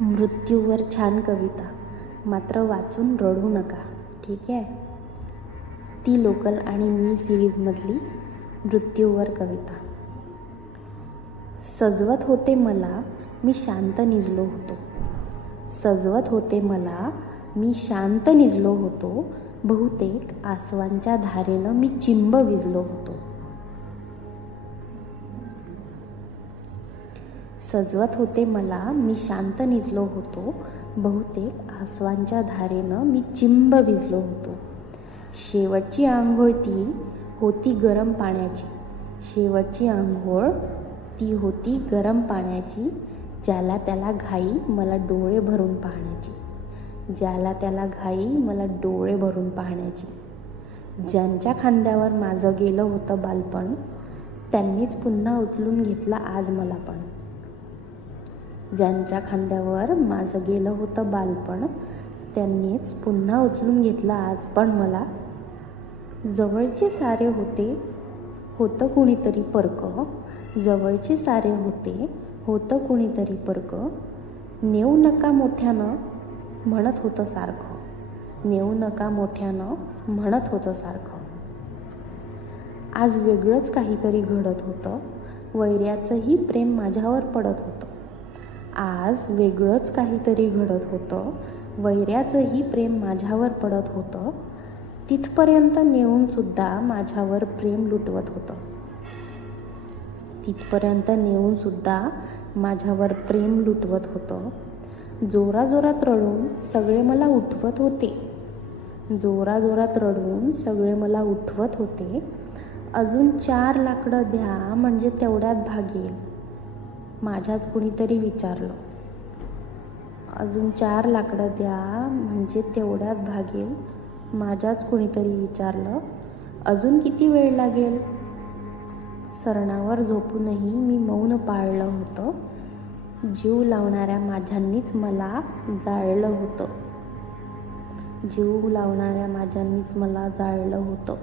मृत्यूवर छान कविता, मात्र वाचून रडू नका, ठीक आहे. ती लोकल आणि मी सिरीजमधली मृत्यूवर कविता. सजवत होते मला, मी शांत निजलो होतो. सजवत होते मला, मी शांत निजलो होतो. बहुतेक आसवांच्या धारेनं मी चिंब विजलो होतो. सजवत होते मला, मी शांत निजलो होतो. बहुतेक आसवांच्या धारेनं मी चिंब विजलो होतो. शेवटची आंघोळ ती होती गरम पाण्याची. शेवटची आंघोळ ती होती गरम पाण्याची. ज्याला त्याला घाई मला डोळे भरून पाहण्याची. ज्याला त्याला घाई मला डोळे भरून पाहण्याची. ज्यांच्या खांद्यावर माझं गेलं होतं बालपण, त्यांनीच पुन्हा उचलून घेतलं आज मला पण. ज्यांच्या खांद्यावर माझं गेलं होतं बालपण, त्यांनीच पुन्हा उचलून घेतलं आज पण मला. जवळचे सारे होते, होतं कुणीतरी परक. जवळचे सारे होते, होतं कुणीतरी परक. नेऊ नका मोठ्यानं म्हणत होतं सारखं. नेऊ नका मोठ्यानं म्हणत होतं सारखं. आज वेगळंच काहीतरी घडत होतं. वैऱ्याचंही प्रेम माझ्यावर पडत होतं. आज वेगळंच काहीतरी घडत होतं. वैऱ्याचंही प्रेम माझ्यावर पडत होतं. तिथपर्यंत नेऊन सुद्धा माझ्यावर प्रेम लुटवत होतं. तिथपर्यंत नेऊन सुद्धा माझ्यावर प्रेम लुटवत होतं. जोराजोरात रडून सगळे मला उठवत होते. जोराजोरात रडून सगळे मला उठवत होते. अजून 4 लाकडं द्या म्हणजे तेवढ्यात भागेल, माझ्याच कुणीतरी विचारलं. अजून 4 लाकडं द्या म्हणजे तेवढ्यात भागेल, माझ्याच कुणीतरी विचारलं. अजून किती वेळ लागेल? सरणावर झोपूनही मी मौन पाळलं होतं. जीव लावणाऱ्या माझ्यांनीच मला जाळलं होतं. जीव लावणाऱ्या माझ्यांनीच मला जाळलं होतं.